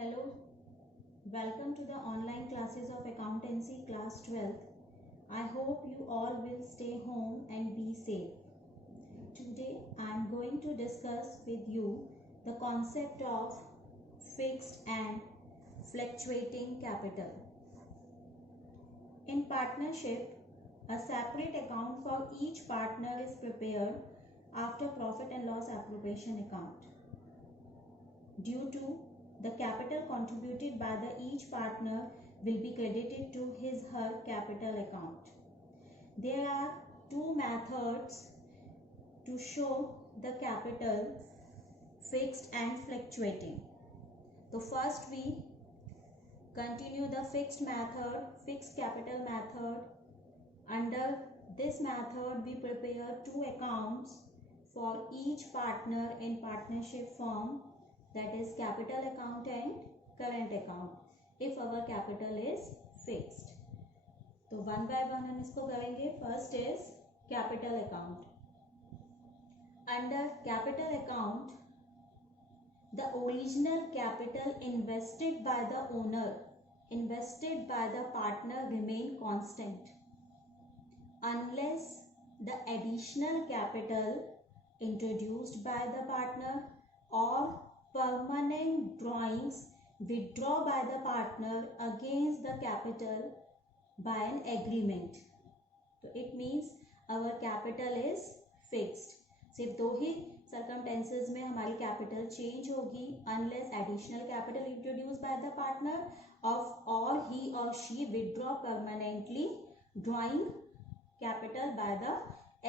Hello, welcome to the online classes of accountancy class 12th. I hope you all will stay home and be safe. Today I am going to discuss with you the concept of fixed and fluctuating capital. In partnership, a separate account for each partner is prepared after profit and loss appropriation account. Due to the capital contributed by each partner will be credited to his/her capital account. There are two methods to show the capital fixed and fluctuating. So first we continue the fixed capital method. Under this method we prepare two accounts for each partner in partnership firm, that is capital account and current account, if our capital is fixed. तो one by one हम इसको करेंगे. First is capital account. Under capital account the original capital invested by the owner, invested by the partner remain constant unless the additional capital introduced by the partner or permanent drawings withdraw by the partner against the capital by an agreement. So it means our capital is fixed. सिर्फ दो ही circumstances में हमारी capital change होगी, unless additional capital introduced by the partner or he or she withdraw permanently drawing capital by the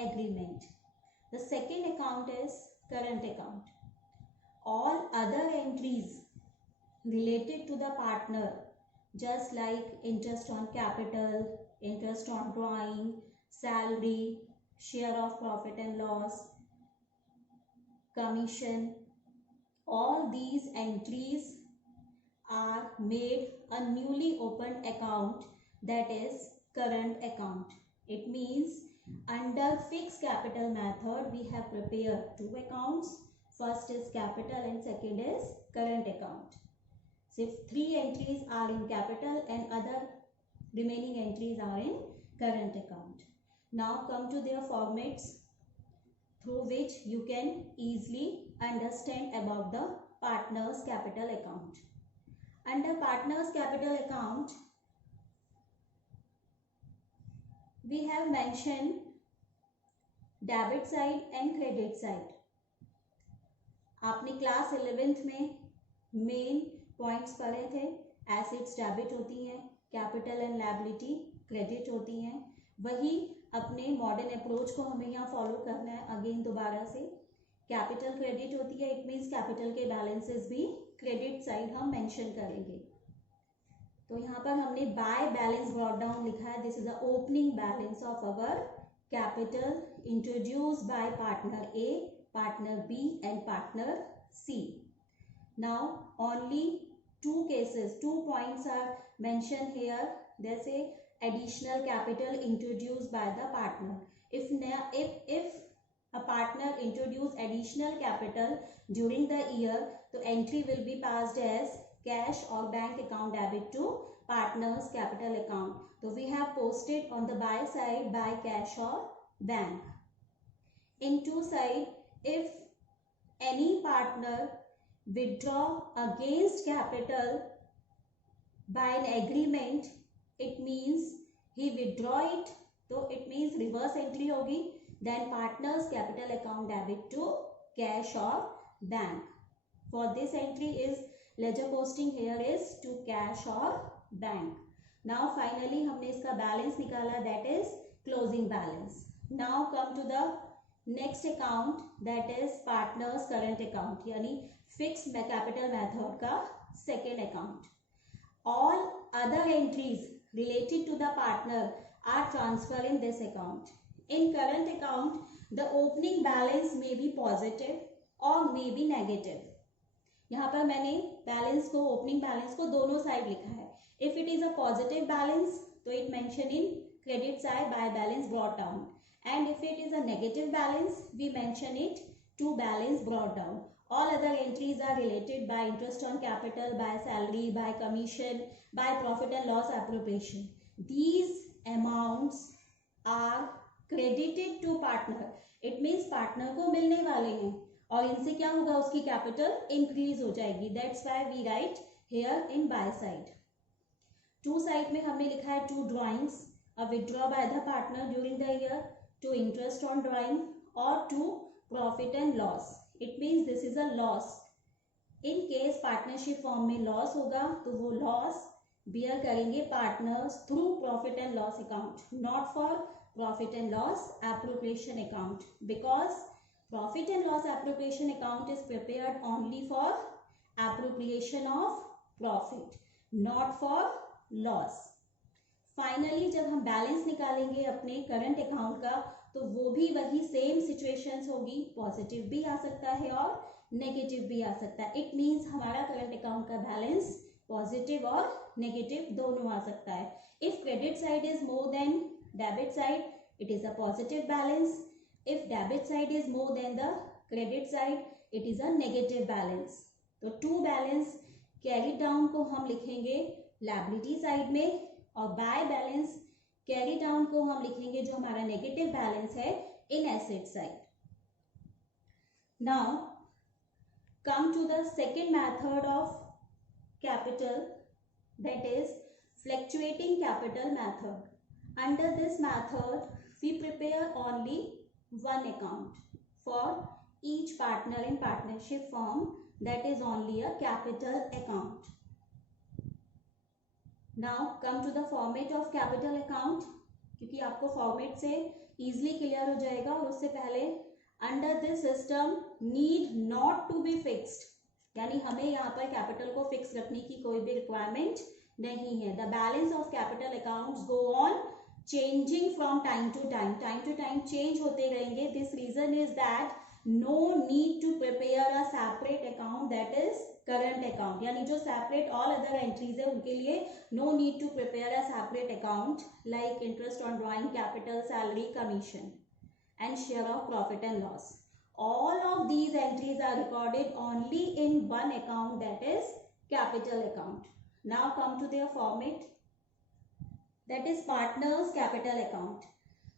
agreement. The second account is current account. All other entries related to the partner, just like interest on capital, interest on drawing, salary, share of profit and loss, commission, all these entries are made a newly opened account, that is current account. It means under fixed capital method we have prepared two accounts. First is capital and second is current account. So if three entries are in capital and other remaining entries are in current account. Now come to their formats through which you can easily understand about the partner's capital account. Under partner's capital account, we have mentioned debit side and credit side. आपने class 11th में main points पढ़े थे. Assets debit होती हैं, capital and liability credit होती हैं. वही अपने मॉडर्न अप्रोच को हमें यहाँ फॉलो करना है. अगेन दोबारा से कैपिटल क्रेडिट होती है. इट मीन्स कैपिटल के बैलेंसेस भी क्रेडिट साइड हम मेंशन करेंगे. तो यहाँ पर हमने बाय बैलेंस ब्रॉट डाउन लिखा है. This is the opening balance of our capital introduced by partner A, partner B and partner C. Now only two cases, 2 points are mentioned here. They say additional capital introduced by the partner. If a partner introduce additional capital during the year, the entry will be passed as cash or bank account debit to partner's capital account. So we have posted on the buy side by cash or bank. In two side, if any partner withdraw against capital by an agreement, it means he withdraw it, so it means reverse entry होगी. Then partner's capital account debit to cash or bank. For this entry is ledger posting here is to cash or bank. Now finally हमने इसका बैलेंस निकाला, that is closing balance. Now come to the next account, that is partners current account, यानी fixed capital method का second account. All other entries related to the partner are transfer in this account. In current account the opening balance may be positive और may B negative. यहाँ पर मैंने बैलेंस को, opening balance को दोनों side लिखा है. If it is a positive balance तो it mention in credit side by balance brought down. And if it is a negative balance, we mention it to balance brought down. All other entries are related by interest on capital, by salary, by commission, by profit and loss appropriation. These amounts are credited to partner. It means partner को मिलने वाले हैं और इनसे क्या होगा, उसकी capital increase हो जाएगी. That's why we write here in by side. To side में हमने लिखा है to drawings, a withdraw by the partner during the year, to interest on drawing और to profit and loss. It means this is a loss. In case partnership form में loss होगा तो वो loss bear करेंगे partners through profit and loss account, not for profit and loss appropriation account, because profit and loss appropriation account is prepared only for appropriation of profit, not for loss. Finally जब हम बैलेंस निकालेंगे अपने current account का तो वो भी वही same situations होगी. पॉजिटिव भी आ सकता है और नेगेटिव भी आ सकता है. इट मीन्स हमारा करंट अकाउंट का बैलेंस पॉजिटिव और नेगेटिव दोनों आ सकता है. If credit side is more than debit side, it is a positive balance. If debit side is more than the credit side, it is a negative balance. तो to balance carry down को हम लिखेंगे liability side में और by balance carry down को हम लिखेंगे जो हमारा नेगेटिव बैलेंस है in asset side. Now come to the second method of capital, that is fluctuating capital method. Under this method we prepare only one account for each partner in partnership form, that is only a capital account. Now come to the format of capital account, क्योंकि आपको फॉर्मेट से easily clear हो जाएगा. और उससे पहले under this system need not to be fixed, यानी हमें यहाँ पर कैपिटल को फिक्स रखने की कोई भी रिक्वायरमेंट नहीं है. The balance of capital accounts go on changing from time to time. Time to time change होते रहेंगे. दिस रीजन इज दैट no need to prepare a separate account, that is current account. यानी जो separate all other entries है उनके लिए no need to prepare a separate account like interest on drawing, capital, salary, commission and share of profit and loss. All of these entries are recorded only in one account, that is capital account. Now come to their format, that is partners capital account.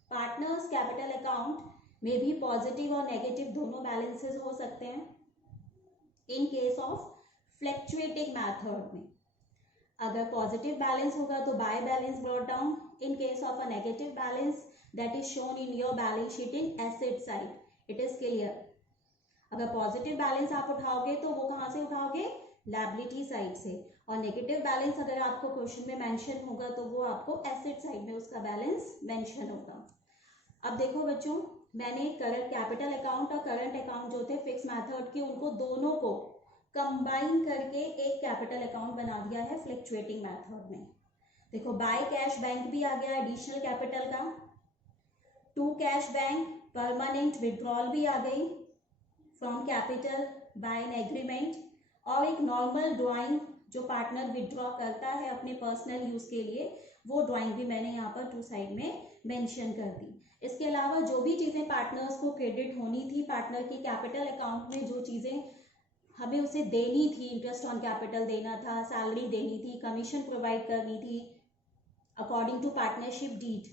Partners capital account में भी पॉजिटिव और नेगेटिव दोनों बैलेंसेस हो सकते हैं. In case of fluctuating method में अगर positive balance होगा तो bye balance brought down. In case of a negative balance that is shown in your balance sheet in asset side. It is clear. अगर पॉजिटिव बैलेंस आप उठाओगे तो वो कहाँ से उठाओगे, लायबिलिटी साइड से. और नेगेटिव बैलेंस अगर आपको क्वेश्चन में मेंशन होगा तो वो आपको एसेट साइड में उसका बैलेंस मेंशन होगा. अब देखो बच्चों, मैंने करंट कैपिटल अकाउंट और करंट अकाउंट जो थे फिक्स मेथड के, उनको दोनों को कंबाइन करके एक कैपिटल अकाउंट बना दिया है फ्लक्चुएटिंग मेथड में. देखो बाय कैश बैंक भी आ गया एडिशनल कैपिटल का, to cash bank permanent withdrawal भी आ गई from capital by an agreement, और एक नॉर्मल ड्राइंग जो पार्टनर विड्रॉ करता है अपने पर्सनल यूज के लिए, वो ड्राइंग भी मैंने यहाँ पर टू साइड में मेंशन कर दी. इसके अलावा जो भी चीज़ें पार्टनर्स को क्रेडिट होनी थी पार्टनर की कैपिटल अकाउंट में, जो चीज़ें हमें उसे देनी थी, इंटरेस्ट ऑन कैपिटल देना था, सैलरी देनी थी, कमीशन प्रोवाइड करनी थी according to partnership deed,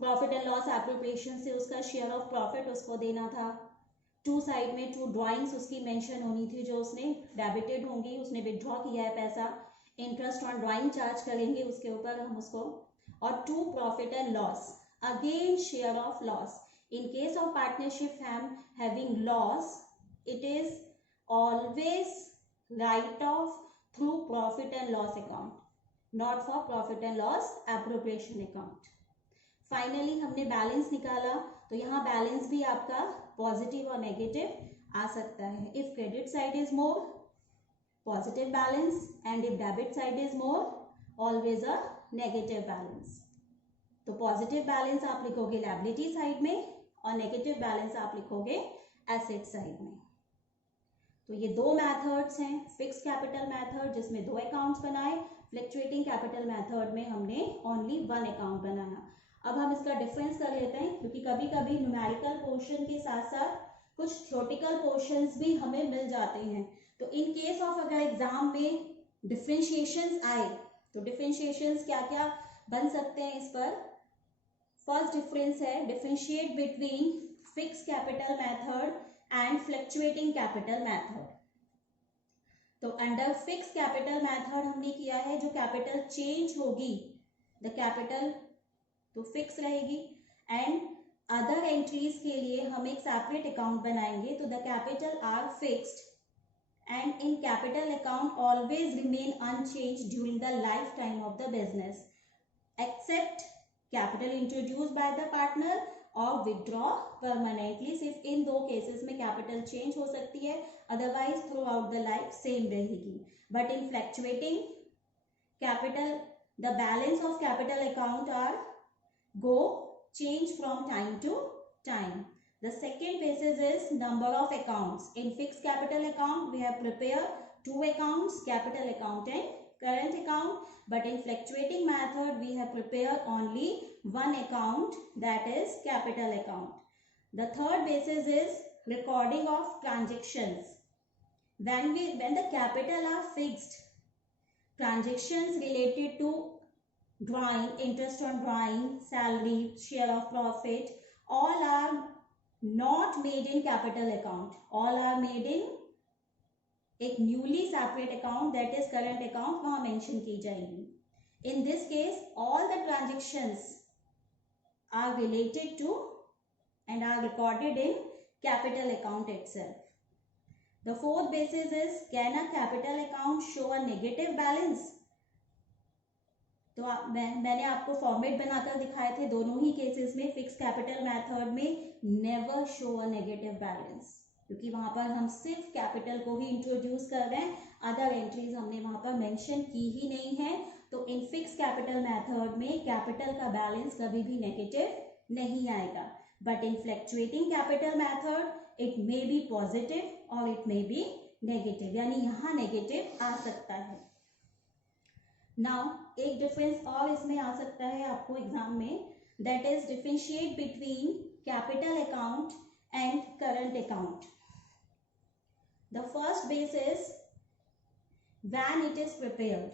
profit and loss appropriation से उसका शेयर ऑफ प्रॉफिट उसको देना था. टू साइड में टू ड्राइंग्स उसकी मेंशन होनी थी जो उसने डेबिटेड होंगी, उसने विड्रॉ किया है पैसा, इंटरेस्ट ऑन ड्राइंग चार्ज करेंगे उसके ऊपर हम उसको. और to profit and loss, again share of loss. In case of partnership having loss, it is always write off through profit and loss account, not for profit and loss appropriation account. Finally हमने बैलेंस निकाला तो यहाँ बैलेंस भी आपका पॉजिटिव और नेगेटिव आ सकता है. If credit side is more, positive balance, and if debit side is more, always a negative balance. तो पॉजिटिव बैलेंस आप लिखोगे लायबिलिटी साइड में और नेगेटिव बैलेंस आप लिखोगे एसेट साइड में. तो ये दो मेथड्स हैं, फिक्स कैपिटल मेथड जिसमें दो अकाउंट्स बनाए, फ्लक्चुएटिंग कैपिटल मेथड में हमने ओनली वन अकाउंट बनाया. अब हम इसका डिफरेंस कर लेते हैं, क्योंकि कभी कभी न्यूमेरिकल पोर्शन के साथ साथ कुछ थ्योरेटिकल पोर्शंस भी हमें मिल जाते हैं। तो इन केस ऑफ अगर एग्जाम में डिफरेंशिएशंस आए तो डिफरेंशिएशंस क्या क्या बन सकते हैं इस पर। फर्स्ट डिफरेंस है differentiate between fix capital method and fluctuating capital method. तो अंडर फिक्स कैपिटल मेथड हमने किया है जो कैपिटल चेंज होगी द कैपिटल तो फिक्स रहेगी एंड अदर एंट्रीज के लिए हम एक सेपरेट अकाउंट बनाएंगे तो the capital R fixed and in capital account always remain unchanged during the lifetime of the business except capital introduced by the partner or withdraw permanently। सिर्फ इन दो केसेस में capital change हो सकती है, otherwise throughout the life same रहेगी। But in fluctuating capital the balance of capital account are go change from time to time। The second basis is number of accounts। In fixed capital account we have prepared two accounts, capital account and current account, but in fluctuating method we have prepared only one account, that is capital account। The third basis is recording of transactions। When the capital are fixed, transactions related to drawing, interest on drawing, salary, share of profit, all are not made in capital account, all are made in एक newly separate account that is current account, वहां mention की जाएगी। In this case all the transactions are related to and are recorded in capital account itself. The fourth basis is can a capital account show a negative balance. तो मैंने आपको format बनाकर दिखाए थे दोनों ही केसेस में। फिक्स कैपिटल मेथड में never show a negative balance, क्योंकि वहां पर हम सिर्फ कैपिटल को ही इंट्रोड्यूस कर रहे हैं, अदर एंट्रीज हमने वहां पर मेंशन की ही नहीं है। तो इन फिक्स कैपिटल मेथड में कैपिटल का बैलेंस कभी भी नेगेटिव नहीं आएगा। But in fluctuating capital method it may be positive और इट मे बी नेगेटिव, यानी यहाँ नेगेटिव आ सकता है। नाउ एक डिफरेंस और इसमें आ सकता है आपको एग्जाम में, that is differentiate between capital account and current account. The first base is when it is prepared.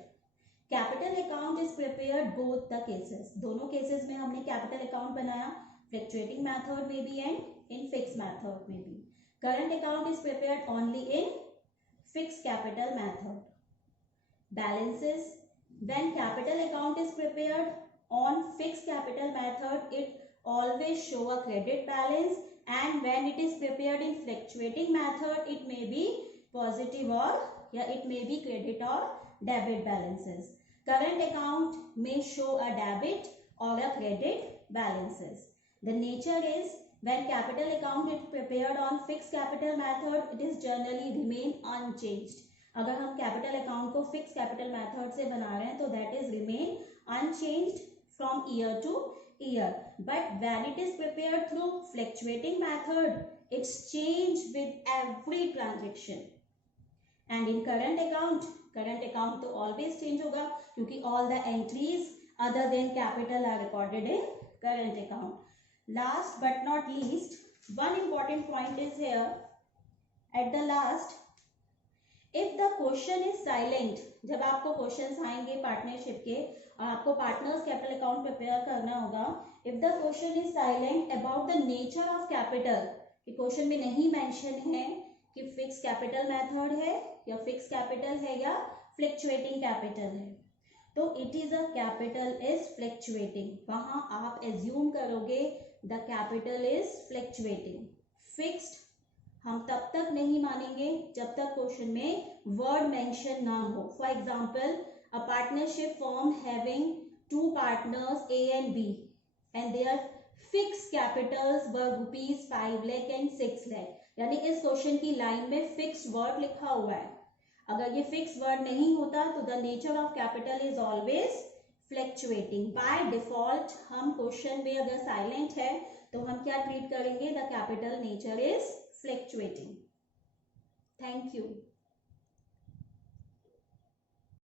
Capital account is prepared both the cases, दोनों केसेस में हमने कैपिटल अकाउंट बनाया, फ्लक्चुएटिंग मेथड में भी एंड इन फिक्स मेथड में भी। Current account is prepared only in fix capital method. Balances when capital account is prepared on fixed capital method it always show a credit balance, and when it is prepared in fluctuating method it may be positive or it may be credit or debit balances। current account may show a debit or a credit balances। the nature is when capital account is prepared on fixed capital method it is generally remain unchanged। अगर हम capital account को fix capital method से बना रहे हैं तो that is remain unchanged from year two year. But when it is prepared through fluctuating method it's change with every transaction. And in current account तो always change होगा, क्योंकि all the entries other than capital R recorded in current account. Last but not least, one important point is here at the last, if the question is silent. जब आपको क्वेश्चंस आएंगे पार्टनरशिप के और आपको partners capital account prepare करना होगा, if the question is silent about the nature of capital, कि क्वेश्चन में नहीं मेंशन है कि फिक्स कैपिटल मेथड है या फिक्स कैपिटल है या फ्लक्चुएटिंग कैपिटल है, तो it is a capital is fluctuating, वहां आप एज्यूम करोगे the capital is fluctuating. Fixed हम तब तक नहीं मानेंगे जब तक क्वेश्चन में वर्ड मेंशन ना हो। For example a partnership form having two partners A and B and their fix capitals were ₹5 lakh and 6 lakh, यानी इस क्वेश्चन की लाइन में फिक्स वर्ड लिखा हुआ है। अगर ये फिक्स वर्ड नहीं होता तो the nature of capital is always fluctuating. By default हम क्वेश्चन में अगर साइलेंट है तो हम क्या ट्रीट करेंगे, the capital nature is fluctuating। Thank you।